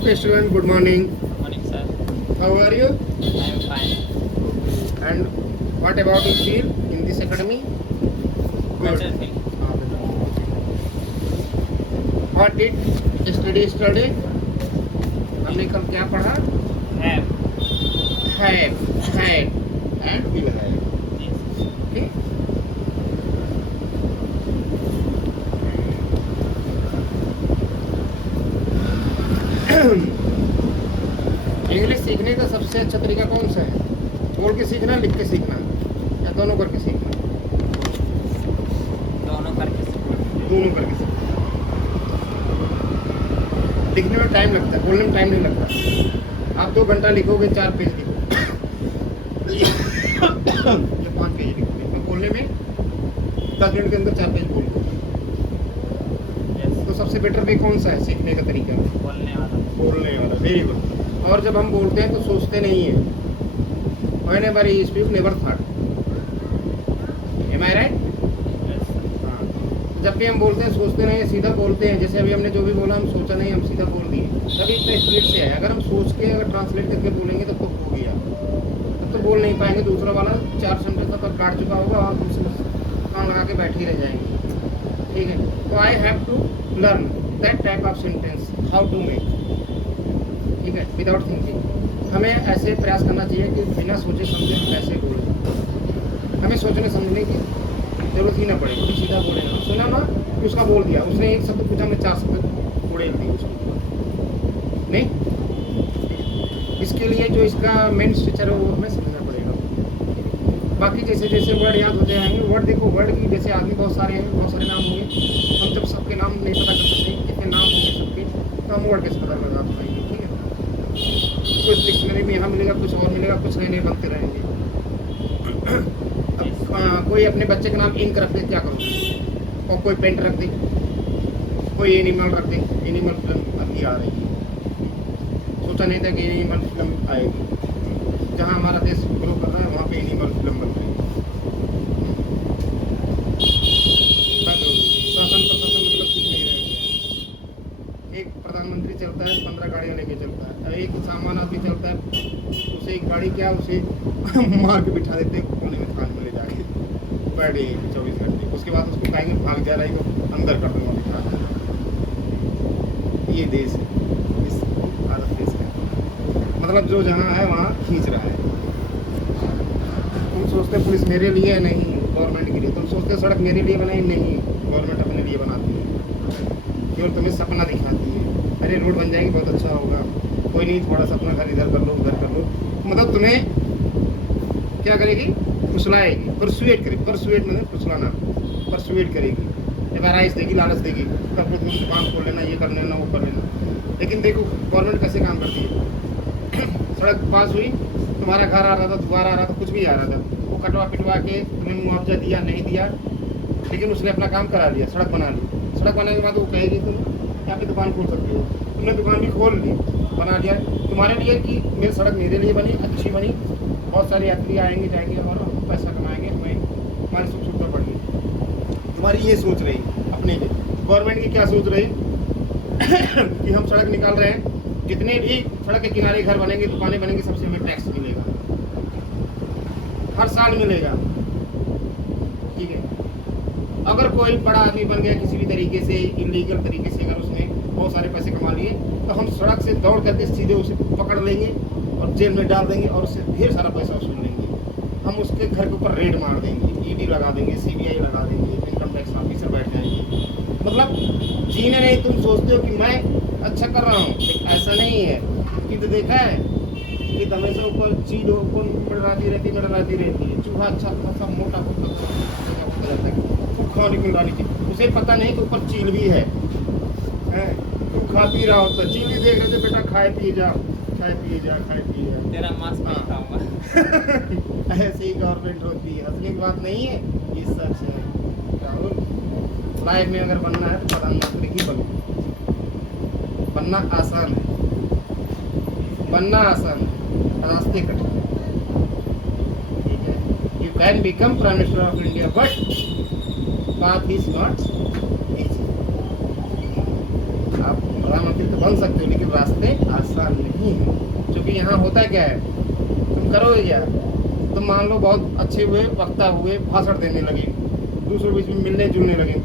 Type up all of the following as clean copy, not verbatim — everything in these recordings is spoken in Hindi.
Okay, student, good morning. Good morning, sir. How are you? I am fine. And what about you feel in this academy? Better thing. What did study? हमने कल क्या पढ़ा? Have. Had and will have. Yes. Okay. English सीखने का सबसे अच्छा तरीका कौन सा है? बोल के सीखना, लिख के सीखना, या दोनों करके सीखना? दोनों करके सीखो। दोनों करके सीखना। लिखने में टाइम लगता है, बोलने में टाइम नहीं लगता। आप 2 घंटा लिखोगे, 4 पेज लिखोगे या 5 पेज लिखोगे, और बोलने में 10 मिनट के अंदर 4 पेज बोल दो। Yes. तो सबसे बेटर वे कौन सा है सीखने का तरीका? बोलने वाला। बोलने वाला। Very good. और जब हम बोलते हैं तो सोचते नहीं हैं। Whenever you speak, never thought. Am I right? Yes. हाँ। जब भी हम बोलते हैं सोचते नहीं हैं, सीधा बोलते हैं। जैसे अभी हमने जो भी बोला हम सोचा नहीं, हम सीधा बोल दिए। तभी इतना स्पीड से है। अगर हम सोच के अगर ट्रांसलेट करके बोलेंगे तो खुद हो गया, तब तो बोल नहीं पाएंगे। दूसरा वाला 4 सेंटेंस तक काट चुका होगा और दूसरे कान लगा के बैठे ही रह जाएंगे। ठीक है, तो I have to learn that type of sentence, how to make. ठीक है, विदाउट थिंकिंग। हमें ऐसे प्रयास करना चाहिए कि बिना सोचे समझे कैसे बोलें। हमें सोचने समझने की जरूरत ही ना पड़े, तो सीधा बोले ना। सुना ना कि उसका बोल दिया, उसने एक शब्द पूछा, हमने 4 शब्द उड़ेल दिए उसको। नहीं, इसके लिए जो इसका मेन स्ट्रक्चर है वो हमें समझना पड़ेगा। बाकी जैसे जैसे वर्ड याद होते जाएंगे, वर्ड देखो, वर्ड की जैसे आदमी बहुत सारे हैं, बहुत सारे नाम होंगे। हम जब सबके नाम नहीं पता कर सकते कितने नाम होंगे सबके, तो हम वर्ड कैसे पता लगा पाएंगे? ठीक है, कुछ डिक्शनरी में यहाँ मिलेगा, कुछ और मिलेगा, कुछ नए नए बनते रहेंगे। अब कोई अपने बच्चे का नाम इंक रख दे, क्या करोगे? और कोई पेंट रख दे, कोई एनिमल रख दे। एनिमल फिल्म अभी आ रही है, सोचा नहीं था कि एनिमल फिल्म आएगी। जहाँ हमारा देश ग्रो कर रहा है वहाँ पे एनिमल फिल्म बन रही है। शासन प्रशासन मतलब कुछ नहीं रहेंगे। एक प्रधानमंत्री चलता है, 15 गाड़ियाँ लेके चलता है। एक सामान आदमी चलता है, उसे एक गाड़ी क्या उसे मार के बिठा देते हैं, कोने में थाने में ले जाके बैठे 24 घंटे। उसके बाद उसको कहेंगे भाग जा रहा है, तो अंदर कर दूंगा बिठा के। ये देश है, इस भारत देश का मतलब जो जहाँ है वहाँ खींच रहा है। तुम सोचते पुलिस मेरे लिए है, नहीं गवर्नमेंट के लिए। तुम सोचते सड़क मेरे लिए बनाई, नहीं गवर्नमेंट अपने लिए बनाती है। केवल तुम्हें सपना दिखाती है, अरे रोड बन जाएगी बहुत अच्छा होगा, कोई नहीं थोड़ा सा अपना घर इधर कर लो उधर कर लो। मतलब तुम्हें क्या करेगी? फुसलाएगी, परसुएट करेगी। परसुएट मतलब फुसलाना, परसुएट करेगी, एडवाइस देगी, लालच देगी, कल को तुम दुकान खोल लेना, ये कर लेना, वो कर लेना। लेकिन देखो गवर्नमेंट कैसे काम करती है। सड़क पास हुई, तुम्हारा घर आ रहा था, द्वार आ रहा था, कुछ भी आ रहा था, वो कटवा पिटवा के तुम्हें मुआवजा दिया नहीं दिया, लेकिन उसने अपना काम करा लिया, सड़क बना ली। सड़क बनाने के बाद वो कहेगी तुम यहाँ पे दुकान खोल सकते हो। तुमने दुकान भी खोल ली, बना लिया तुम्हारे लिए कि मेरी सड़क मेरे लिए बनी, अच्छी बनी, बहुत सारे यात्री आएंगे जाएंगे और पैसा कमाएंगे, हमें हमारी सुख सुविधा बढ़ेगी। तुम्हारी ये सोच रही अपने लिए। गवर्नमेंट की क्या सोच रही कि हम सड़क निकाल रहे हैं, जितने भी सड़क के किनारे घर बनेंगे, दुकानें बनेंगी, सबसे हमें टैक्स मिलेगा, हर साल मिलेगा। ठीक है, अगर कोई बड़ा आदमी बन गया किसी भी तरीके से, इलीगल तरीके से, अगर उसने बहुत सारे पैसे कमा लिए, तो हम सड़क से दौड़ करके सीधे उसे पकड़ लेंगे और जेल में डाल देंगे और उससे ढेर सारा पैसा वसूल लेंगे। हम उसके घर के ऊपर रेड मार देंगे, ईडी लगा देंगे, सीबीआई लगा देंगे, इनकम टैक्स ऑफिसर बैठ जाएंगे। मतलब जीने नहीं, तुम सोचते हो कि मैं अच्छा कर रहा हूँ, ऐसा नहीं है। कि तो देखा है कि हमेशा ऊपर चीज मंडराती रहती है। चूहा अच्छा खासा मोटा होता रहता है, खाने को डालने की, उसे पता नहीं कि ऊपर चील भी है। तू खा पी रहा होता, चील भी देख रहे थे, बेटा खाए पिए जा, खाए पिए जा, खाए पिए जा। तेरा मास्क नहीं खाऊंगा। ऐसे ही गवर्नमेंट होती है, असली बात नहीं है, ये सच है। राहुल, लाइफ में अगर बनना है तो प्रधानमंत्री ही बनो। बनना आसान है, बनना आसान है, रास्ते कठिन है। ठीक है, you can become prime minister of India, but path is not easy. आप प्रधानमंत्री तो बन सकते हो, लेकिन रास्ते आसान नहीं है। क्योंकि यहाँ होता क्या है, तुम करोगे क्या, तुम मान लो बहुत अच्छे हुए, वक्ता हुए, भाषण देने लगे, दूसरों बीच में मिलने जुलने लगे,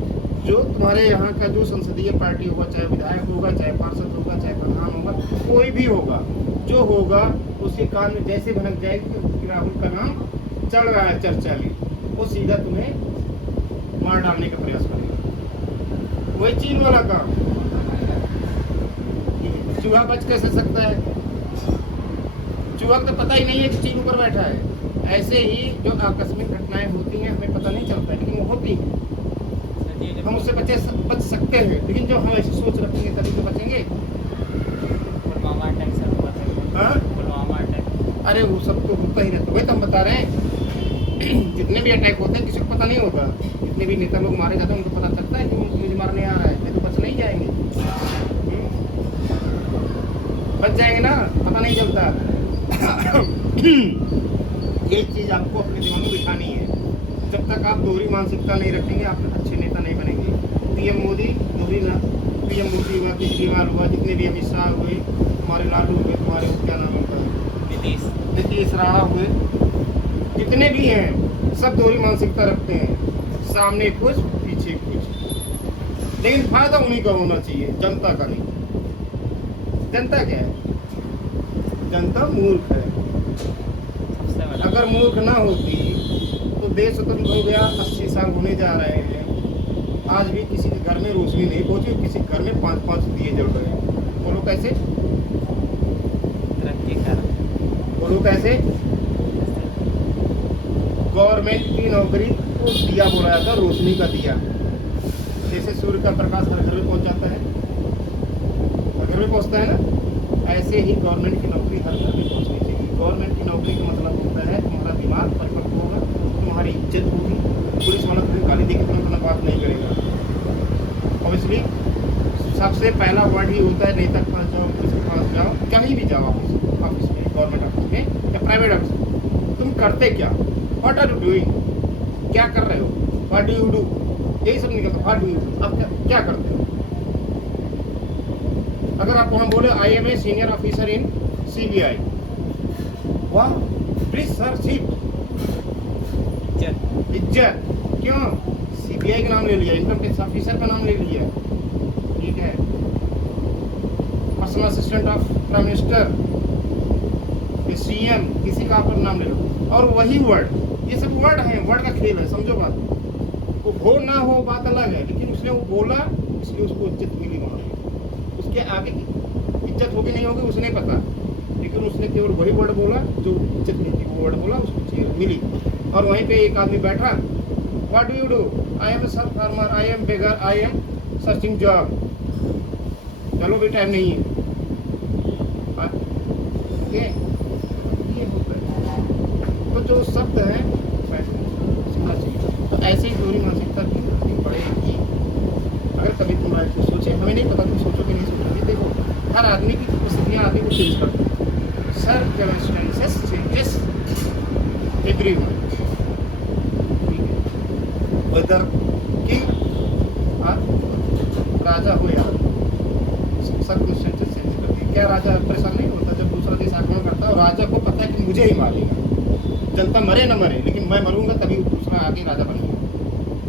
जो तुम्हारे यहाँ का जो संसदीय पार्टी होगा, चाहे विधायक होगा, चाहे पार्षद होगा, चाहे प्रधान होगा, कोई भी होगा, जो होगा उसके कान में जैसे भनक जाएगी कि राहुल का नाम चल रहा है चर्चा में, वो सीधा तुम्हें मार डालने का प्रयास करेगा। वही चीन वाला काम, चूहा बच कैसे सकता है, चूहा को तो पता ही नहीं है कि चीन ऊपर बैठा है। ऐसे ही जो आकस्मिक घटनाएं होती हैं हमें पता नहीं चलता है, लेकिन वो होती हैं, हम उससे बच सकते हैं। लेकिन जब हम ऐसी सोच रखेंगे तभी तो बचेंगे। पुलवामा अटैक सर हुआ था। हाँ? पुलवामा अटैक, अरे वो सब तो होता ही रहता है, वही तो हम बता रहे हैं। जितने भी अटैक होते हैं किसी को पता नहीं होता, जितने भी नेता लोग मारे जाते हैं उनको पता चलता है कि उनको मुझे मारने आ रहा है, नहीं तो बच नहीं जाएंगे। बच जाएंगे ना, पता नहीं चलता। ये चीज़ आपको अपने दिमाग में बिठानी है। जब तक आप दोहरी मानसिकता नहीं रखेंगे, आप अच्छे नेता नहीं बनेंगे। पीएम मोदी दोहरी ना, पीएम मोदी हुआ, केजरीवाल हुआ, जितने भी अमित शाह हुए, तुम्हारे लालू हुए, तुम्हारे क्या नाम होता है, नीतीश राणा हुए, जितने भी हैं सब दोहरी मानसिकता रखते हैं, सामने कुछ पीछे कुछ। लेकिन फायदा उन्हीं का होना चाहिए, जनता का नहीं। जनता क्या है, जनता मूर्ख है। सबसे बड़ा अगर मूर्ख ना होती तो देश स्वतंत्र हो गया, 80 साल होने जा रहे हैं, आज भी किसी के घर में रोशनी नहीं पहुंची, किसी घर में 5-5 दिए जल रहे हैं। बोलो कैसे, तरक्की कर, बोलो कैसे। गवर्नमेंट की नौकरी को दिया बोला जाता है, रोशनी का दिया। जैसे सूर्य का प्रकाश हर घर में पहुंच जाता है, हर घर में पहुंचता है ना, ऐसे ही गवर्नमेंट की नौकरी हर घर में पहुंचनी चाहिए। गवर्नमेंट की नौकरी का मतलब होता है तुम्हारा दिमाग परिपक्व होगा, तुम्हारी इज्जत होगी, पुलिस वाला तुम्हें गाली देकर तुम्हें बात नहीं करेगा। ऑब्वियसली सबसे पहला वर्ड ही होता है, नेता के पास जाओ, पुलिस के पास जाओ, कहीं भी जाओ, ऑफिस में, गवर्नमेंट ऑफिस में या प्राइवेट ऑफिस, तुम करते क्या, व्हाट आर यू डूइंग, क्या कर रहे हो, व्हाट डू यू डू, यही सब निकलता है, व्हाट डू यू डू, आप क्या करते हो। अगर आप वहाँ बोले I am a senior officer in CBI, वाह प्लीज सर सीट, इज्जत, क्यों, CBI का नाम ले लिया, इनकम टैक्स ऑफिसर का नाम ले लिया, ठीक है, personal assistant of prime minister, CM, किसी का आप नाम ले लो, और वही वर्ड, ये सब वर्ड हैं, वर्ड का खेल है, समझो बात। वो हो ना हो बात अलग है, लेकिन उसने वो बोला इसलिए उसको इज्जत मिली वहाँ पे। उसके आगे की इज्जत होगी नहीं होगी उसे नहीं पता, लेकिन उसने केवल वही वर्ड बोला जो इज्जत नहीं थी, वो वर्ड बोला उसको चीज मिली। और वहीं पे एक आदमी बैठा, what do you do, I am a small farmer, I am beggar, I am searching job, चलो भी टाइम नहीं है, ओके, ये होता है। तो जो शब्द है समझना चाहिए, तो ऐसे ही दोहरी मानसिकता की पड़ेगी। अगर कभी तुम लाइफ में सोचे, हमें नहीं पता तुम सोचोगे नहीं सोचोगे, देखो हर आदमी की परिस्थितियाँ आदमी को चेंज करती हैं, circumstances changes everyone, whether king राजा हो या सर्कमस्टेंसेस चेंज करती है। क्या राजा परेशान नहीं होता जब दूसरा देश आक्रमण करता है और राजा को पता है कि मुझे ही मारेगा, जनता मरे न मरे, लेकिन मैं मरूंगा तभी दूसरा आगे राजा बनेगा,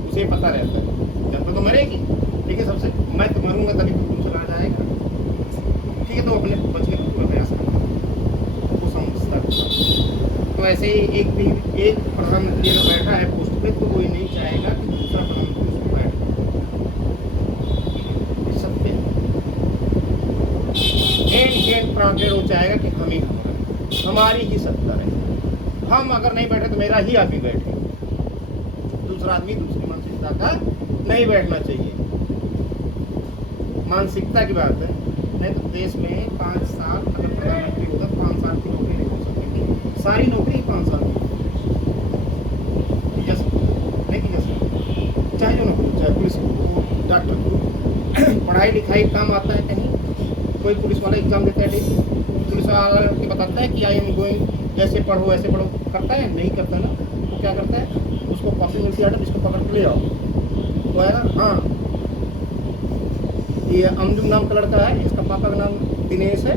उसे पता रहता है जनता तो मरेगी, लेकिन सबसे मैं तो मरूंगा तभी तो दूसरा राजा आएगा, ठीक है, तो अपने बचने का पूरा प्रयास करता है, वो समझता है। तो ऐसे ही एक प्रधानमंत्री अगर बैठा है पोस्ट पे, तो वो ये नहीं चाहेगा कि दूसरा प्रधानमंत्री उसको बैठे, सत्य एंड प्रांतेड वो चाहेगा कि हम ही हमारी ही सत्ता रहे, हम अगर नहीं बैठे तो मेरा ही आदमी बैठे, दूसरा आदमी दूसरी मानसिकता का नहीं बैठना चाहिए। मानसिकता की बात है, नहीं तो देश में 5 साल अगर प्रधानमंत्री होगा तो 5 साल की नौकरी नहीं हो सकती, सारी नौकरी 5 साल की नहीं की जा सकती, चाहे जो नौकरी, चाहे पुलिस हो, डॉक्टर हो, पढ़ाई लिखाई काम आता है कहीं, कोई पुलिस वाला एग्जाम देता है, पुलिस वाला के बताता है कि आई एम गोइंग, ऐसे पढ़ो ऐसे पढ़ो, करता है नहीं करता ना, तो क्या करता है, उसको कॉपी मिलती है, इसको पकड़ के ले आओ, तो आएगा हाँ ये अंजुम नाम का लड़का है, इसका पापा का नाम दिनेश है,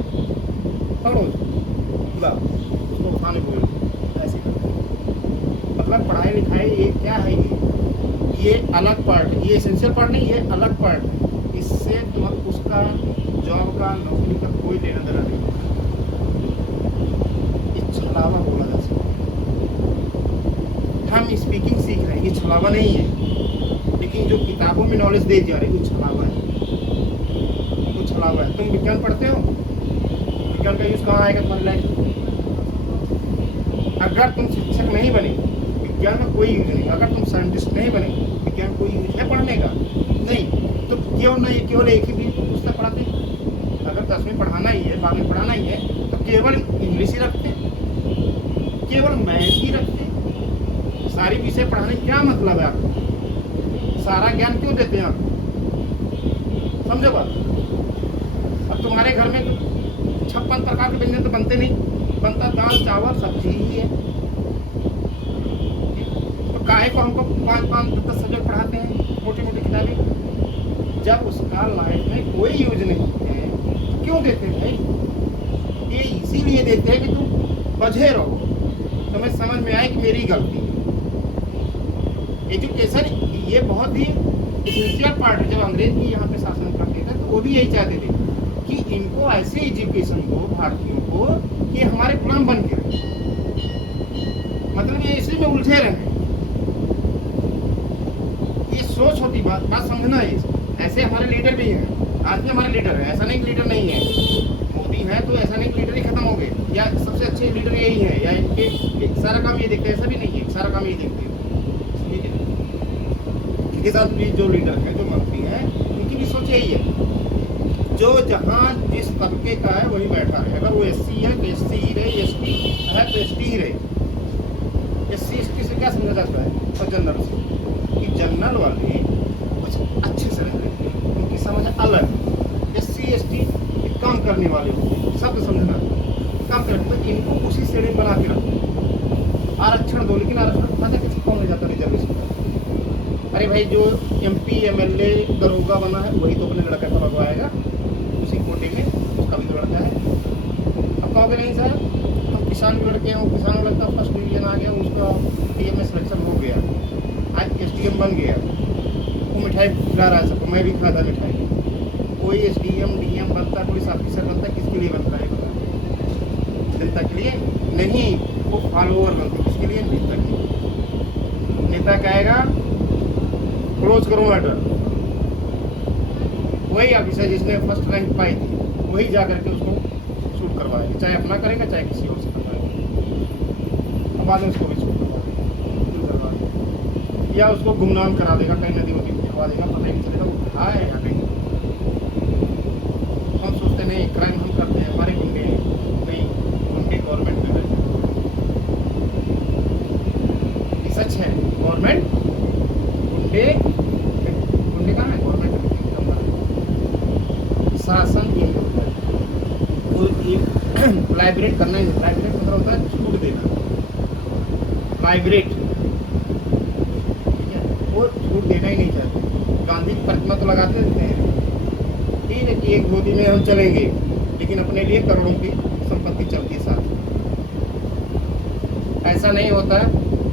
पकड़ो बुला उसको खाने को ऐसे करते हैं। मतलब पढ़ाई लिखाई ये क्या है, ये अलग पार्ट है, ये एसेंशियल पार्ट नहीं, ये अलग पार्ट है। इससे तो उसका जॉब का नौकरी का कोई लेना देना नहीं। ये छलावा बोला जा सकता है। हम स्पीकिंग सीख रहे हैं, ये छलावा नहीं है। लेकिन जो किताबों में नॉलेज दे जा रही है वो छलावा है, वो छलावा है। तुम विज्ञान पढ़ते हो, विज्ञान का यूज कहाँ आएगा तुम्हारी लाइफ में? अगर तुम शिक्षक नहीं बने, विज्ञान का कोई यूज नहीं। अगर तुम साइंटिस्ट नहीं बने, विज्ञान कोई यूज है पढ़ने का नहीं। तो क्यों ना ये केवल एक ही पुस्तक पढ़ाते? अगर 10वीं पढ़ाना ही है, 12वीं पढ़ाना ही है, तो केवल इंग्लिश ही रखते, केवल मैथ ही रखते। सारी विषय पढ़ाने क्या मतलब है आपको? सारा ज्ञान क्यों देते हैं आप? समझो बात। अब तुम्हारे घर में 56 प्रकार के व्यंजन तो बनते नहीं, बनता दाल चावल सब्जी ही है। तो काहे को हमको 5-5 10 सब्जेक्ट पढ़ाते हैं, मोटी मोटी किताबें, जब उसका लाइफ में कोई यूज नहीं है? तो क्यों देते हैं भाई? ये इसीलिए देते हैं कि तुम बझे रहो, तुम्हें समझ में आए कि मेरी गलती है। एजुकेशन ये बहुत ही एसेंशियल पार्ट है। जब अंग्रेज भी यहाँ पे शासन करते थे तो वो भी यही चाहते थे कि इनको ऐसे एजुकेशन दो भारतीयों को कि हमारे गुलाम बन के रहे। मतलब ये इसी में उलझे रहे। ये सोच होती, बात समझना है। ऐसे हमारे लीडर भी हैं, आज भी हमारे लीडर है, ऐसा नहीं लीडर नहीं है। मोदी है तो ऐसा नहीं लीडर ही खत्म हो गए, या सबसे अच्छे लीडर यही है, या इनके सारा काम ये देखते हैं, ऐसा भी नहीं है, सारा काम ये देखते हैं। ठीक है, इनके साथ भी जो लीडर है, जो मंत्री है, उनकी भी सोच यही है, जो जहाँ जिस तबके का है वही बैठा है। अगर वो SC है तो SC ही रहे, ST है तो ST ही रहे। SC ST से क्या समझा जाता है? और जनरल से, कि जनरल वाले कुछ अच्छे से रह रहे हैं, उनकी समझ अलग। SC ST काम करने वाले होते, शब्द समझना, काम करते, तो इनको उसी श्रेणी बना के रखो। आरक्षण दो, लेकिन आरक्षण खासा किसी कौन ले जाता रिजर्वेशन का? अरे भाई, जो MP MLA दरोगा बना है वही तो अपने लड़का का लगवाएगा उसी कोटे में, उसका भी तो लड़का है। अब कहोगे नहीं सर, हम किसान के लड़के हैं, किसान लड़का फर्स्ट डिवीजन आ गया, उसका DM में सिलेक्शन हो गया, आज SDM बन गया, वो मिठाई खिला रहा है सबको, मैं भी खाता मिठाई। कोई SDM DM बनता, पुलिस ऑफिसर बनता, किसके लिए बनता है बता? जनता के लिए नहीं, वो फॉलोअर बनते, किसके लिए? नेता के लिए। नेता कहेगा क्लोज करो मैटर, वही ऑफिसर जिसने फर्स्ट रैंक पाई थी वही जा करके उसको शूट करवाएगा, चाहे अपना करेगा चाहे किसी और से करवाएगा, बाद में उसको भी शूट करवा देगा, या उसको गुमनाम करा देगा, कहीं नदी वदी दिखवा देगा, पता ही नहीं चलेगा वो कहाँ है या कहीं। हम सोचते नहीं क्राइम हम करते हैं, हमारे गुंडे नहीं, गुंडे गवर्नमेंट में रहते हैं। सच है, गवर्नमेंट गुंडे कहाँ है? गवर्नमेंट शासन ये होता है, वो एक लाइब्रेट करना ही, लाइब्रेट मतलब होता है छूट देना, लाइब्रेट, ठीक है, वो छूट देना ही नहीं चाहते। गांधी की प्रतिमा तो लगाते रहते हैं, ठीक है, कि एक गोदी में हम चलेंगे, लेकिन अपने लिए करोड़ों की संपत्ति चलती है साथ। ऐसा नहीं होता है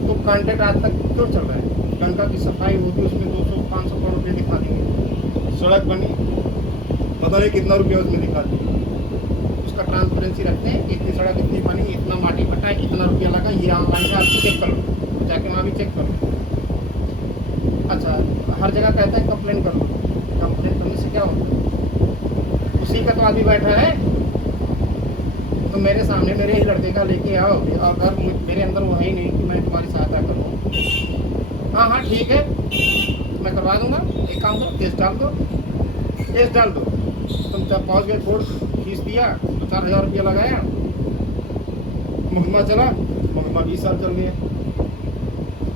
तो कॉन्ट्रैक्ट आज तक क्यों चल रहा है? गंगा की सफाई होगी, उसमें 200-500 करोड़ रुपये दिखा देंगे। सड़क बनी, पता नहीं कितना रुपया उसमें दिखा देंगे। उसका ट्रांसपेरेंसी रखते हैं, इतनी सड़क, इतनी बनी, इतना माटी फटा है, इतना रुपया लगा, ये ऑनलाइन से आप चेक कर लो, जाके वहाँ भी चेक कर लो। अच्छा, हर जगह कहता है कंप्लेन कर लो, कंप्लेन करने से क्या होता है? उसी का तो आदमी बैठा है, तो मेरे सामने मेरे ही लड़के का लेके आओ, अगर मेरे अंदर वो है ही नहीं कि मैं तुम्हारी सहायता करूँ, हाँ ठीक है मैं करवा दूंगा, एक काम करो केस डाल दो, केस डाल दो। तुम जब पहुँच गए, कोर्ट फीस दिया, 4,000 रुपया लगाया, मुकदमा चला, मुकदमा 20 साल चल गया,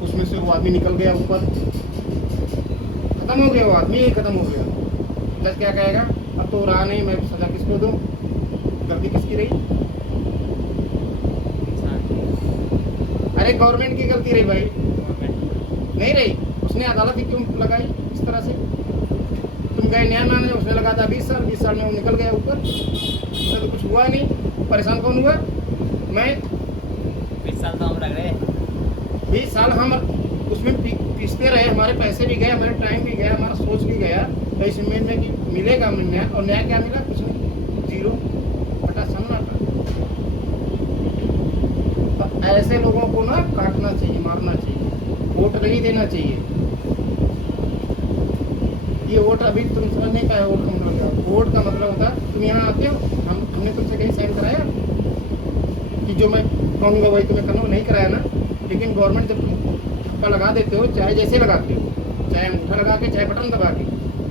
उसमें से वो आदमी निकल गया ऊपर, खत्म हो गया, वो आदमी ही खत्म हो गया। जज क्या कहेगा? अब तो रहा नहीं, मैं सजा किसको दूँ? गलती किसकी रही? अरे गवर्नमेंट की गलती रही भाई, नहीं रही, उसने अदालत ही क्यों लगाई इस तरह से? तुम गए नया मैनेजर, उसने लगा था 20 साल में वो निकल गया ऊपर, उससे तो कुछ हुआ नहीं। परेशान कौन हुआ? मैं। 20 साल तो हम रह गए। 20 साल हम उसमें पीसते रहे, हमारे पैसे भी गए, हमारे टाइम भी गया, हमारा सोच भी गया। तो इस उम्मीद में कि मिलेगा नया, और नया क्या मिला? कुछ नहीं, जीरो, फटा सन्नाटा। तो ऐसे लोगों को ना काटना चाहिए, मारना चाहिए, वोट नहीं देना चाहिए। ये वोट अभी तुम समझ नहीं पाए, वोट का मतलब क्या? वोट का मतलब होता है तुम यहाँ आते हो, हमने तुमसे कहीं साइन कराया कि जो मैं कहूँगा वही तुम्हें करना, नहीं कराया ना। लेकिन गवर्नमेंट जब तुम ठप्पा लगा देते हो, चाहे जैसे लगाते हो, चाहे अंगूठा लगा के, चाहे बटन दबा के,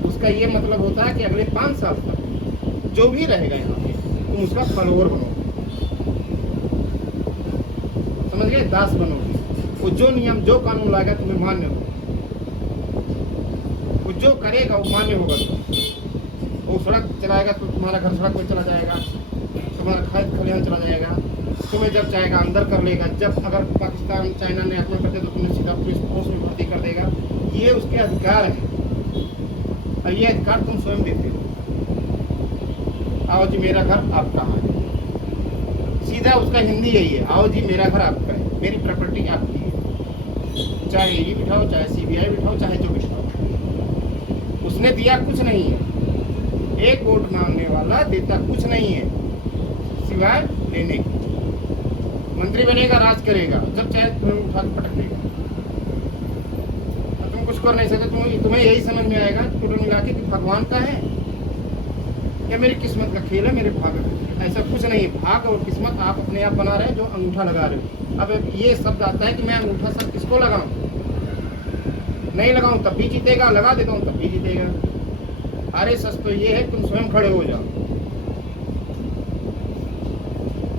उसका ये मतलब होता है कि अगले 5 साल तक जो भी रहेगा यहाँ पे तुम उसका फॉलोअर बनोगे, समझ गए? दास बनोगे। वो जो नियम, जो कानून लाएगा तुम्हें मान्य होगा, वो जो करेगा वो मान्य होगा। वो सड़क चलाएगा तो तुम्हारा घर सड़क पर चला जाएगा, तुम्हारा खेत खलिहान चला जाएगा, तुम्हें जब चाहेगा अंदर कर लेगा, जब अगर पाकिस्तान चाइना ने आक्रमण करते तो तुम्हें सीधा पुलिस फोर्स में भर्ती कर देगा। ये उसके अधिकार है, और ये अधिकार तुम स्वयं देते हो। आओ जी मेरा घर आपका है, सीधा उसका हिंदी यही है, आओ जी मेरा घर आपका है, मेरी प्रॉपर्टी आपकी है, चाहे ये बिठाओ, चाहे CBI बिठाओ, चाहे जो बिठाओ। उसने दिया कुछ नहीं है, एक वोट मांगने वाला देता कुछ नहीं है सिवाय लेने की। मंत्री बनेगा, राज करेगा, जब चाहे तुम्हें उठा के पटक देगा, तुम कुछ कर नहीं सकते। तुम्हें यही समझ में आएगा टोटल मिला के कि भगवान का है या मेरी किस्मत का खेल है, मेरे भाग का। ऐसा कुछ नहीं है, भाग और किस्मत आप अपने आप बना रहे हैं जो अंगूठा लगा रहे हो। अब ये शब्द आता है कि मैं अंगूठा सब किसको लगाऊं, नहीं लगाऊं तब भी जीतेगा, लगा देता हूं तब भी जीतेगा। अरे सच तो ये है तुम स्वयं खड़े हो जाओ,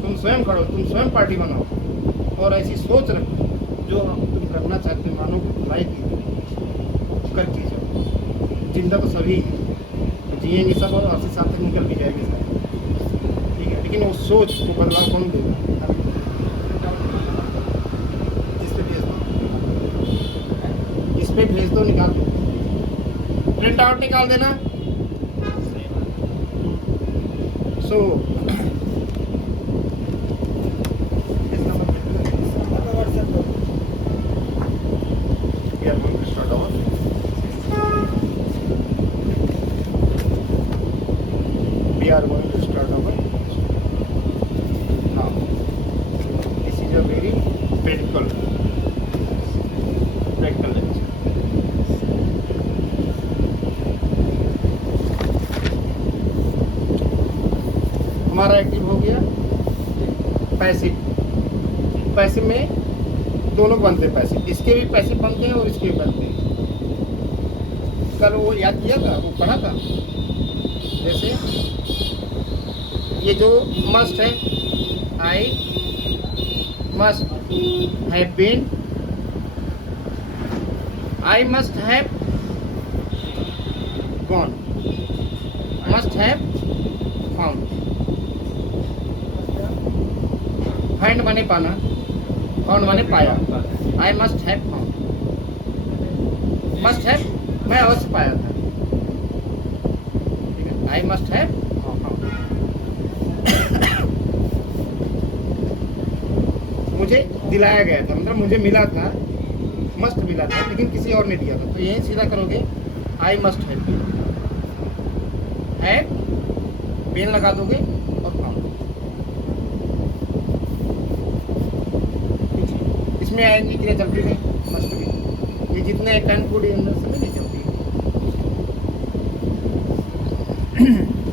तुम स्वयं खड़ो, तुम स्वयं पार्टी बनाओ और ऐसी सोच रखो जो तुम करना चाहते हो, मानो कि भलाई की करके जाओ। जिंदा तो सभी हैं, जिएंगे सब और अस्सी साल तक निकल भी जाएंगे सब, ठीक है। लेकिन वो सोच को बदलाव कौन देगा? इस पे भेज दो, निकाल दो, प्रिंट आउट निकाल देना। सो we are going to start our now. This is a very practical lecture. हमारा एक्टिव हो गया पैसिव। पैसिव में दोनों बनते हैं, पैसिव इसके भी पैसिव बनते हैं और इसके भी बनते हैं। कल वो याद किया था, वो पढ़ा था, जैसे ये जो मस्ट है, I must have been, I must have gone, must have found. Find माने पाना, फाउंड माने पाया। I must have found, must have मैं अवश्य पाया था, ठीक है। आई मस्ट हैव मुझे दिलाया गया था, मतलब मुझे मिला था, मस्ट मिला था, लेकिन किसी और ने दिया था। तो यही सीधा करोगे, आई मस्ट हैव बीन लगा दोगे और फाउंड। इसमें आएंगी क्रिया चलती है, मस्ट भी, ये जितने कैन फूड अंदर सभी नहीं चलती है।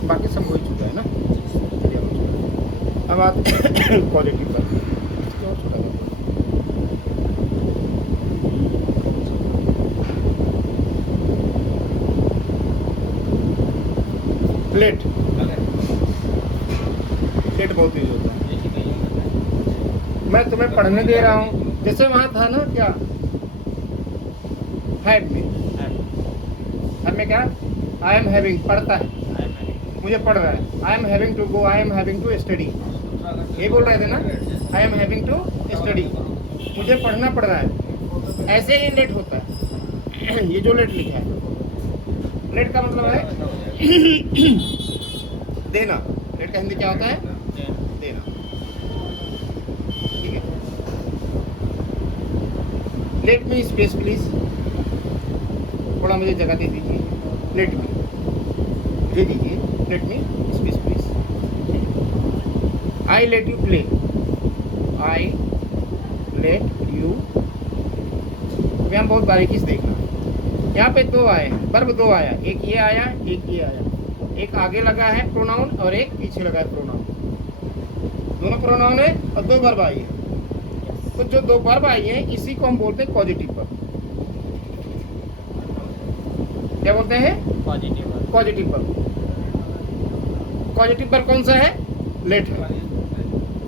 बाकी सब हो ही चुका है ना, क्लियर हो चुका है। अब आप क्वालिटी पर प्लेट, प्लेट बहुत यूज होता है। मैं तुम्हें पढ़ने दे रहा हूँ, जैसे वहाँ था ना क्या, हैव में क्या, आई एम हैविंग, पढ़ता है, मुझे पढ़ रहा है। I am having to go, I am having to study, ये बोल रहे थे ना, I am having to study, मुझे पढ़ना पड़ रहा है। ऐसे ही लेट होता है। ये जो लेट लिखा है, लेट का मतलब है देना। लेट का हिंदी क्या होता है? देना। ठीक है। लेट मी स्पेस प्लीज, थोड़ा मुझे जगह दे दीजिए। लेट मी दे दीजिए, let me space please. I let you play, I let you. यहाँ बहुत बारीकी से देखना, यहाँ पे दो आए, वर्ब दो आया, एक ये आया, एक ये आया, एक आगे लगा है प्रोनाउन और एक पीछे लगा है प्रोनाउन। दोनों प्रोनाउन है और दो वर्ब आई है। तो जो दो वर्ब आई हैं इसी को हम बोलते हैं पॉजिटिव वर्ब। क्या बोलते हैं? Positive verb. Positive verb. Positive verb कौन सा है? लेट है।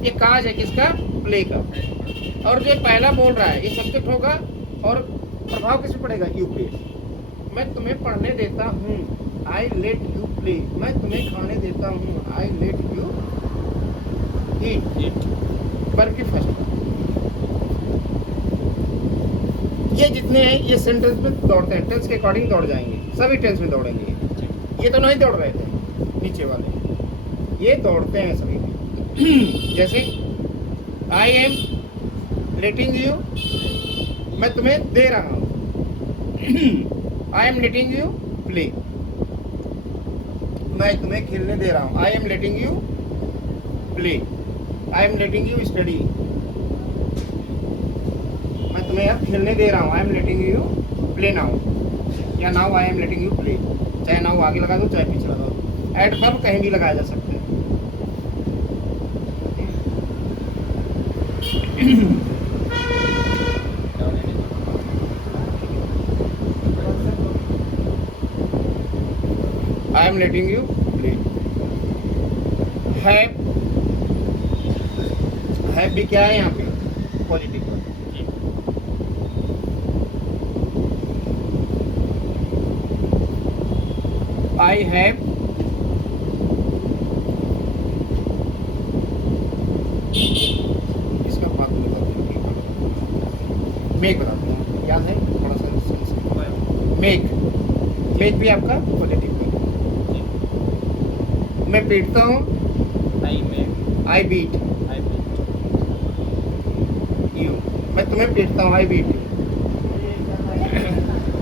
ये काज है किसका? प्ले का। और जो पहला बोल रहा है ये सब्जेक्ट होगा और प्रभाव किस पे पड़ेगा? यू पे। मैं तुम्हें पढ़ने देता हूँ, आई लेट यू प्ले। मैं तुम्हें खाने देता हूँ, I let you eat. Verb की फर्स्ट। ये जितने हैं ये सेंटेंस में दौड़ते हैं, टेंस के अकॉर्डिंग दौड़ जाएंगे, सभी टेंस में दौड़ेंगे। ये तो नहीं दौड़ रहे थे नीचे वाले, ये दौड़ते हैं सभी में। जैसे आई एम लेटिंग यू, मैं तुम्हें दे रहा हूँ। I am letting you play, मैं तुम्हें खेलने दे रहा हूँ। I am letting you play, I am letting you study, मैं तुम्हें अब खेलने दे रहा हूँ। I am letting you play now, या now I am letting you play. चाहे नाउ आगे लगा दो चाहे पीछे लगा दो, एडवर्ब कहीं भी लगाया जा सकता है। I am letting you play. Have भी क्या है यहाँ पे? पॉजिटिव। I have इसका बात मेक बताते हैं, याद है थोड़ा सा? मेक भी आपका पॉजिटिव है। मैं पीटता हूँ, आई बीट यू। मैं तुम्हें पीटता हूँ, आई बीट यू।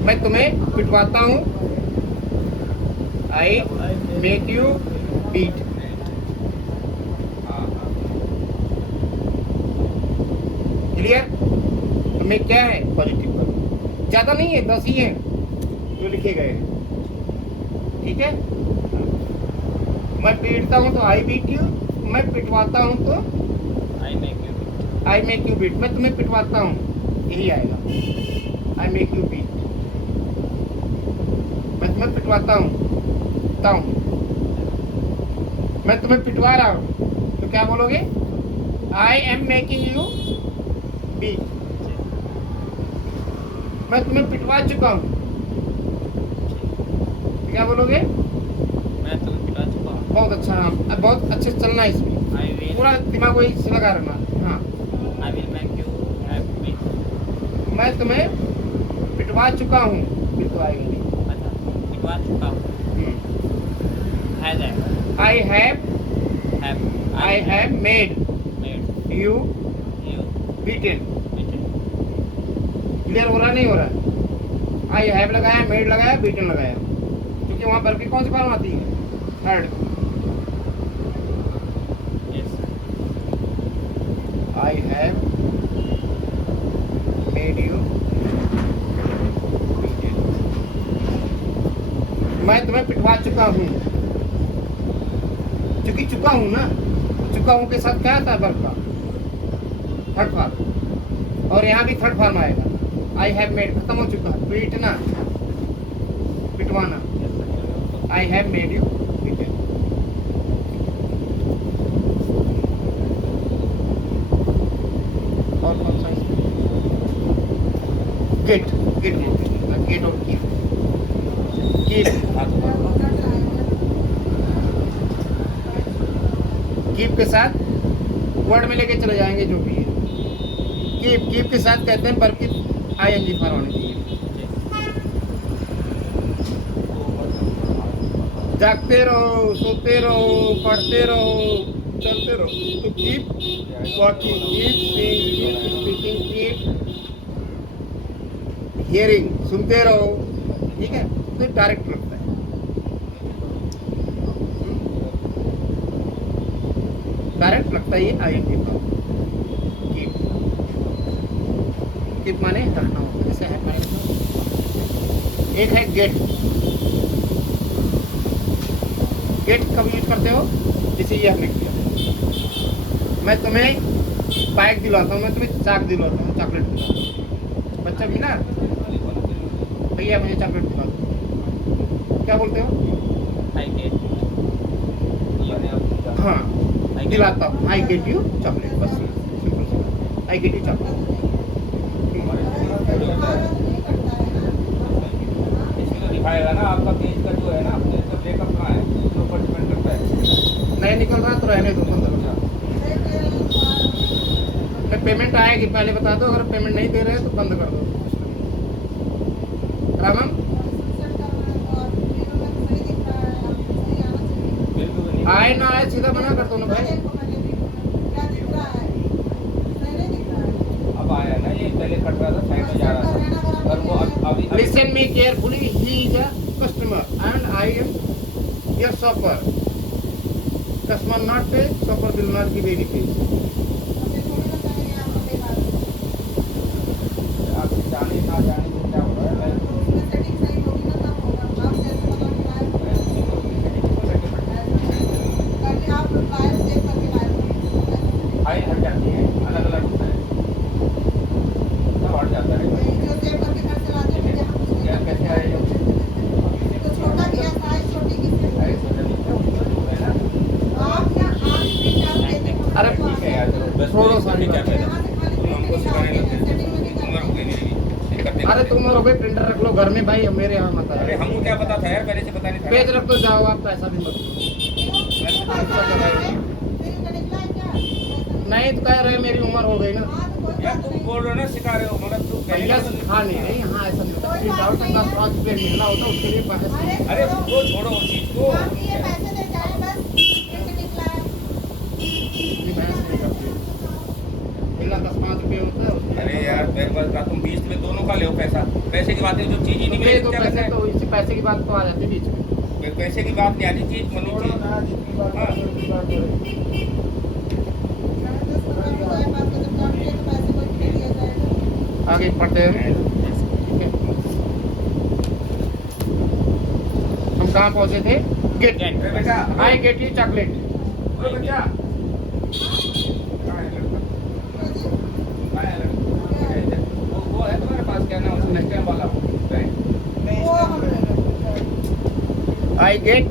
मैं तुम्हें पिटवाता हूँ, I make you beat. Clear? तो मैं क्या है? Positive verb. ज्यादा नहीं है, 10 ही है जो लिखे गए हैं। ठीक है। मैं पीटता हूँ तो आई बीट यू, मैं पिटवाता हूँ तो आई मेक यू बीट। मैं तुम्हें पिटवाता हूँ, यही आएगा, आई मेक यू बीट। मैं तुम्हें पिटवाता हूँ, मैं तुम्हें पिटवा रहा हूँ तो क्या बोलोगे? I am making you beat. मैं तुम्हें पिटवा चुका हूँ, क्या बोलोगे? मैं तुम्हें पिटवा चुका हूँ। बहुत अच्छा। हाँ, बहुत अच्छे से चलना है इसमें, पूरा दिमाग वही से लगा रहना। हाँ, I will make you happy. मैं तुम्हें पिटवा चुका हूँ, फिर तो आएगा नहीं। अच्छा, पिटवा चुका हूँ। है जाएगा। I have made you beaten. Clear हो रहा नहीं हो रहा? I have लगाया, made लगाया, beaten लगाया, क्योंकि वहाँ वर्ब की कौन सी फॉर्म आती है? Third. I have made you beaten. मैं तुम्हें पिटवा चुका हूँ, क्योंकि चुका हूँ ना, चुका हूँ के साथ क्या आता है वर्ब का? Third form. और यहाँ भी थर्ड फॉर्म आएगा। आई हैव मेड खत्म हो चुका, पीटना, पिटवाना। I have made you beaten. और कौन सा? गेट और कीप। कीप के साथ वर्ड में लेके चले जाएंगे जो भी है। कीप के साथ कहते हैं वर्ब की आईएनजी फॉर्म होनी चाहिए। जागते रहो, सोते रहो, पढ़ते रहो, चलते रहो। तो keep walking, keep seeing, keep speaking, keep hearing, सुनते रहो। ठीक है, तो डायरेक्ट लगता है। डायरेक्ट लगता है ये आई के पास। कीप, कीप माने रखना होता है। जैसे है एक है गेट। गेट कब यूज करते हो? जैसे ये हमने किया, मैं तुम्हें बाइक दिलाता हूँ, मैं तुम्हें चाक दिलाता हूँ, चॉकलेट दिलाता हूँ। बच्चा भी ना भैया मुझे चॉकलेट दिला दो, क्या बोलते हो? हाँ, दिलाता हूँ, आई गेट यू चॉकलेट, बस simple, I get you chocolate. दिखाएगा ना आपका पेज का जो है ना, अपने इसका ब्रेकअप कहाँ है, उसके ऊपर डिपेंड करता है। नहीं निकल रहा तो रहने दो, बंद हो जाओ। पेमेंट आएगी, पहले बता दो, अगर पेमेंट नहीं दे रहे तो बंद कर दो। रामम आए ना आए सीधा मना कर दो ना भाई। अब आया ना, ये पहले कट रहा था, साइड में जा रहा था, और वो अभी Listen me carefully. He is a customer and I am your shopper. Customer not pay, shopper will not give any fees. आप जाने ना जाने से क्या हो रहा है, मैं हाई हट जाती है, अलग अलग होता है, सब हट जाता है। क्या कैसे आएगा? अरे सोचा नहीं था, वो है ना। अरे ठीक है यार, चलो बस छोड़ो सारी क्या बात। फायदा, तुम हमको सिखाने लगते हैं, उम्र हो गई मेरी ये करते अरे तुम और हो गए, प्रिंटर रख लो घर में भाई, मेरे यहाँ मत अरे आए। हमको क्या पता था यार, पहले से पता नहीं था। पेज रख दो, जाओ आप, पैसा भी मत दो। नहीं तो कह रहे मेरी उम्र हो गई ना। यार तुम बोल रहे हो ना, सिखा रहे हो, मगर तुम भैया सिखा नहीं रहे, यहाँ ऐसा नहीं होता। प्रिंट आउट का 5 रुपये मिलना होता है, उसके लिए पैसे। अरे वो छोड़ो उस चीज को। मिलना 10-5 रुपये होता है उसके लिए। अरे यार बेरबल का तुम 20 में दोनों का ले पैसा, पैसे की बात है, जो चीज ही नहीं दे मिली दो क्या पैसे, करना तो इसी पैसे की बात तो आ जाती है बीच में। है? पैसे की बात नहीं आती, चीज मनी छोड़ो चीज। ना, जितनी बात है, उतनी बात करो। आगे पढ़ते हैं। ठीक है, हम कहाँ पहुँचे थे? गेट। अरे बेटा, आई गेट यू चॉकलेट। ओए बच्चा, कहाँ है लड़का? कहाँ है लड़का? वो है तुम्हारे पास, क्या नाम है नेक्स्ट टाइम वाला bank? I get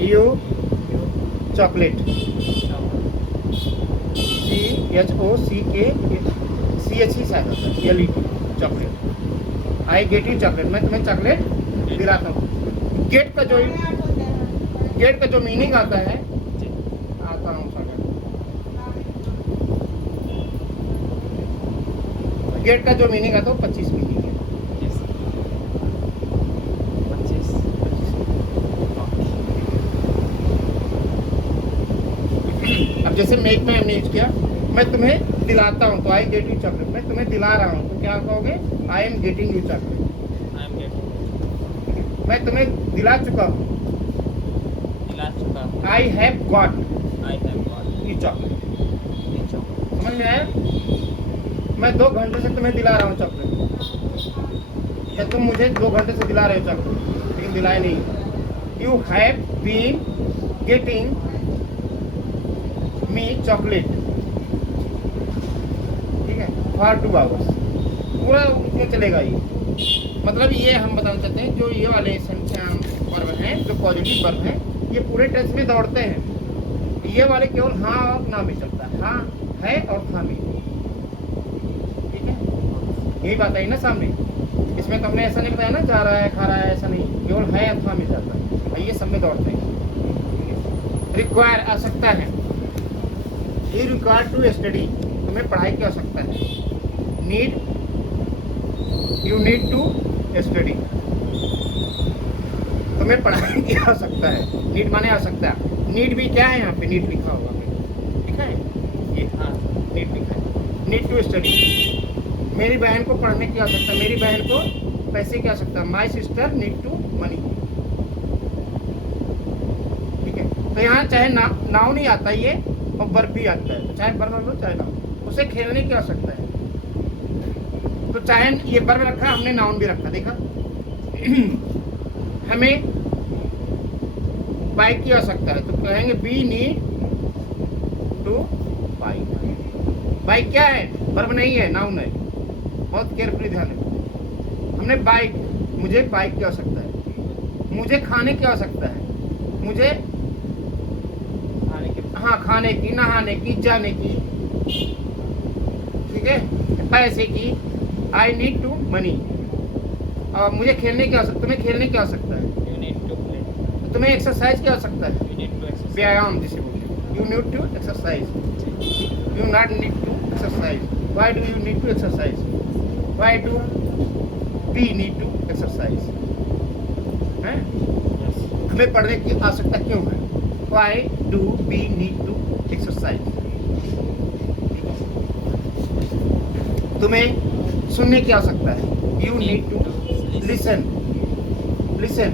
you chocolate. CHOCK ही शायद होता है, LET chocolate. I get you chocolate, मैं तुम्हें चॉकलेट दिलाता हूँ। गेट का जो मीनिंग आता है, आता हूँ सागर। गेट का जो मीनिंग आता है वो 25 मीनिंग है। अब जैसे मेक में हमने यूज किया, मैं तुम्हें दिलाता हूँ, तो आई गेट यू चॉकलेट। मैं तुम्हें दिला रहा हूँ, तो क्या कहोगे? I am getting you chocolate. मैं तुम्हें दिला चुका हूँ, I have got you chocolate. समझ में आया? मैं 2 घंटे से तुम्हें दिला रहा हूँ चॉकलेट, या तुम मुझे 2 घंटे से दिला रहे हो चॉकलेट, लेकिन दिलाए नहीं। You have been getting me chocolate, ठीक है, फॉर 2 आवर्स। पूरा क्यों चलेगा ये? मतलब ये हम बताना चाहते हैं, जो ये वाले वर्ब हैं, जो पॉजिटिव वर्ब हैं, ये पूरे टेंस में दौड़ते हैं। ये वाले केवल हाँ और ना में चलता है, हाँ है और था में। ठीक है, यही बात आई ना सामने। इसमें तो हमने ऐसा नहीं बताया ना, जा रहा है, खा रहा है, ऐसा नहीं, केवल है या था में चलता है। ये सब में दौड़ते हैं। रिक्वायर आवश्यकता है, यू रिक्वायर टू स्टडी, तुम्हें पढ़ाई की आवश्यकता है। Need, you need to study. तुम्हें पढ़ाने की आवश्यकता है। नीड माने आवश्यकता। नीड भी क्या है यहाँ पे? नीड लिखा होगा लिखा है ये, हाँ नीड लिखा है, नीड टू स्टडी। मेरी बहन को पढ़ने की आवश्यकता, मेरी बहन को पैसे की आवश्यकता, my sister need to money. ठीक है, तो यहाँ चाहे नाउन ही आता है ये और वर्ब भी आता है, तो चाहे वर्ब लो चाहे नाउन, उसे खेलने की आवश्यकता है। तो चाहे ये वर्ब रखा, हमने नाउन भी रखा, देखा। हमें बाइक की आवश्यकता है, तो कहेंगे we need to bike. Bike क्या है? वर्ब नहीं है, नाउन है। बहुत केयरफुली ध्यान रखें। हमने बाइक, मुझे बाइक की आवश्यकता है, मुझे खाने की आवश्यकता है, मुझे खाने के हाँ खाने की, नहाने की, जाने की, ठीक है, पैसे की, आई नीड टू मनी। और मुझे खेलने की आवश्यकता, तुम्हें खेलने की आवश्यकता है, यू नीड टू प्ले, तुम्हें एक्सरसाइज की आवश्यकता है, यू नीड टू एक्सरसाइज, व्यायाम जिसे बोलते हैं। You need to exercise, you not need to exercise. Why do you need to exercise? Why do we need to exercise? हैं? हमें पढ़ने की आवश्यकता क्यों है? Why do we need to exercise? तुम्हें सुनने की आवश्यकता है, you need to listen. Listen.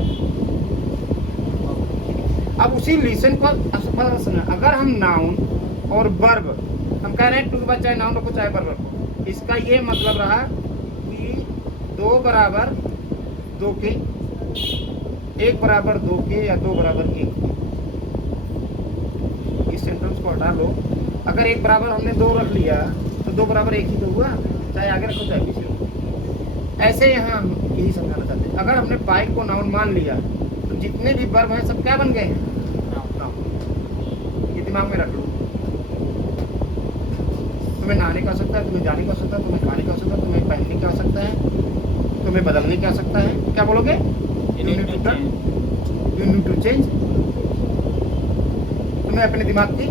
अब उसी लिसन को समझना, अगर हम नाउन और वर्ब, हम कह रहे हैं टू के बाद चाहे नाउन रखो चाहे वर्ब रखो, इसका ये मतलब रहा कि 2 बराबर 2 के, 1 बराबर 2 के या 2 बराबर 1 के। इस सेंटेंस को हटा लो। अगर 1 बराबर हमने 2 रख लिया तो 2 बराबर 1 ही तो हुआ, चाहे आगे रखो चाहे पीछे रखो। ऐसे यहाँ हम यही समझाना चाहते हैं। अगर हमने बाइक को नाउन मान लिया तो जितने भी वर्ब हैं सब क्या बन गए हैं? नाउन। ये दिमाग में रख लो। तुम्हें नहाने का आवश्यकता है, तुम्हें जाने का आवश्यकता है, तुम्हें खाने का आवश्यकता है, तुम्हें पहनने की आवश्यकता है, तुम्हें बदलने की आवश्यकता है। क्या बोलोगे? You need to change, you need to change. तुम्हें अपने दिमाग की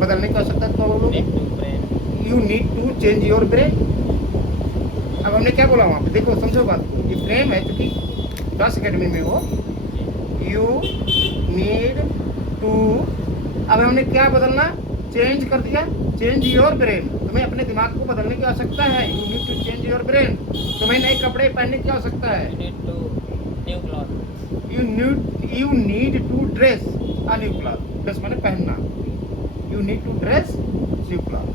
बदलने की आवश्यकता है, तो बोलोगे need to brain, you need to change your brain. अब हमने क्या बोला वहाँ पे? देखो समझो बात को। ये फ्रेम है क्योंकि क्लास अकेडमी में हो, यू नीड टू। अब हमने क्या बदलना? चेंज कर दिया, चेंज योर ब्रेन। तुम्हें अपने दिमाग को बदलने की आवश्यकता है, you need to change your brain. तुम्हें नए कपड़े पहनने की आवश्यकता है, you need to new cloth, you need to dress a new cloth. Dress माने पहनना, you need to dress new cloth.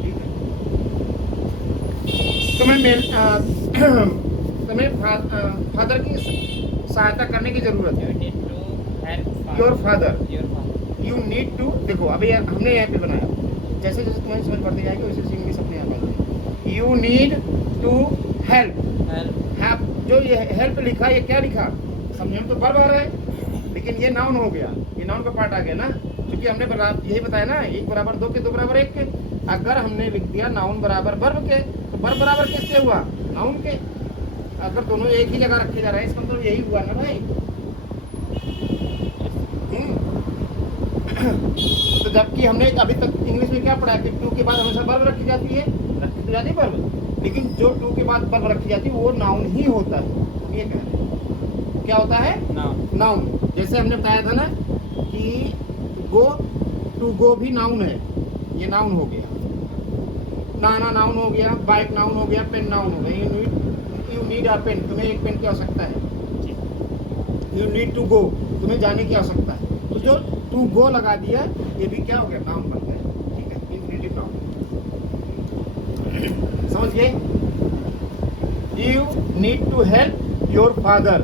ठीक है, तुम्हें फादर की सहायता करने की जरूरत है, you need to help your father. Your father, you need to, देखो अभी हमने यहाँ पे बनाया, जैसे जैसे तुम्हें समझ पड़ती जाएगी वैसे वैसे इंग्लिश अपने आप आएगी। You need to help. Help, जो ये हेल्प लिखा, ये क्या लिखा? समझने में तो वर्ब आ रहा है, लेकिन ये नाउन हो गया, ये नाउन का पार्ट आ गया ना, क्योंकि हमने यही बताया ना, 1 बराबर 2 के, 2 बराबर 1 के। अगर हमने लिख दिया नाउन बराबर वर्ब के, तो वर्ब बराबर किसके हुआ? नाउन के। अगर दोनों एक ही जगह रखे जा रहे हैं, इसका मतलब यही हुआ ना भाई। तो जबकि हमने अभी तक इंग्लिश में क्या पढ़ा कि टू के बाद हमेशा वर्ब रखी जाती है, रखी तो जाती है वर्ब, लेकिन जो टू के बाद वर्ब रखी जाती है वो नाउन ही होता है। ये कह रहे हैं। क्या होता है? Noun, noun. जैसे हमने बताया था ना कि गो, टू गो भी नाउन है, ये नाउन हो गया। नाना नाउन हो गया, बाइक नाउन हो गया, पेन नाउन हो गया। यू नीड अ पेन, तुम्हें एक पेन की आवश्यकता है। यू नीड टू गो, तुम्हें जाने की आवश्यकता है। तो जो टू गो लगा दिया, ये भी क्या हो गया? नाउन बन गया। ठीक है, इंफिनिटिव नाउन। समझ गए? You need to help your father,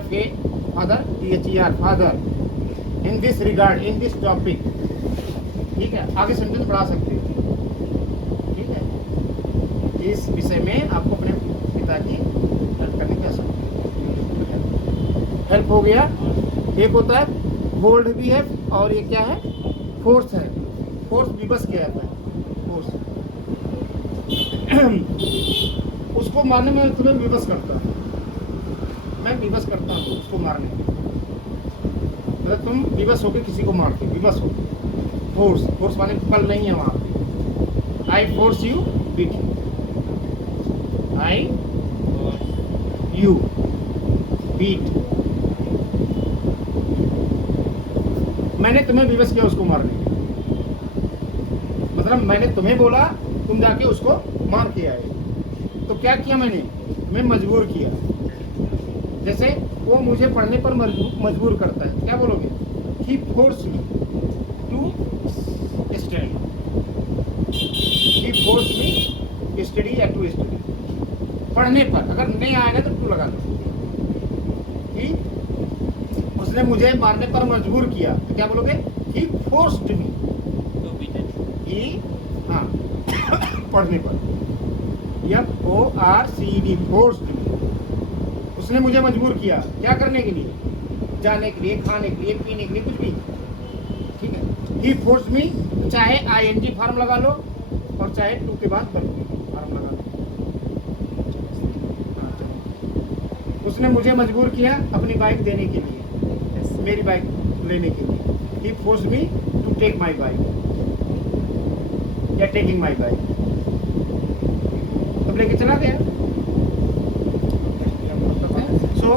FA father, THER father, in this regard, in this topic. ठीक है, आगे सेंटेंस बढ़ा सकते हो। ठीक है, इस विषय में आपको अपने पिता की हेल्प करने की आवश्यकता है। हेल्प हो गया। एक होता है होल्ड भी है, और ये क्या है? फोर्स है। फोर्स विवश किया जाता है, फोर्स। उसको मारने में तुम्हें विवश करता है, मैं विवश करता हूँ उसको मारने में। तो तुम विवश होकर किसी को मारते हो, विवश हो। फोर्स, फोर्स माने बल नहीं है वहाँ पे। I force you beat you, I you beat, मैंने तुम्हें विवश किया उसको मारने, मतलब मैंने तुम्हें बोला, तुम जाके उसको मार के आए। तो क्या किया मैंने, मैं मजबूर किया। जैसे वो मुझे पढ़ने पर मजबूर करता है, क्या बोलोगे, he force me to study, he force me study या टू स्टडी, पढ़ने पर, अगर नहीं आएगा तो टू लगा दो। ही, उसने मुझे मारने पर मजबूर किया, तो क्या बोलोगे, ही फोर्स्ड मी, टू बीटन, ही, हाँ पढ़ने पर, FORCD, फोर्स्ड मी, उसने मुझे मजबूर किया, क्या करने के लिए, जाने के लिए, खाने के लिए, पीने के लिए, कुछ भी, ठीक है। ही फोर्स मी, चाहे ING फॉर्म लगा लो और चाहे टू के बाद फॉर्म लगा लो। हाँ, चलो। उसने मुझे मजबूर किया अपनी बाइक देने के लिए, मेरी बाइक लेने के लिए। He force me to take my bike या टेकिंग माई बाइक, अब लेके चला गया। सो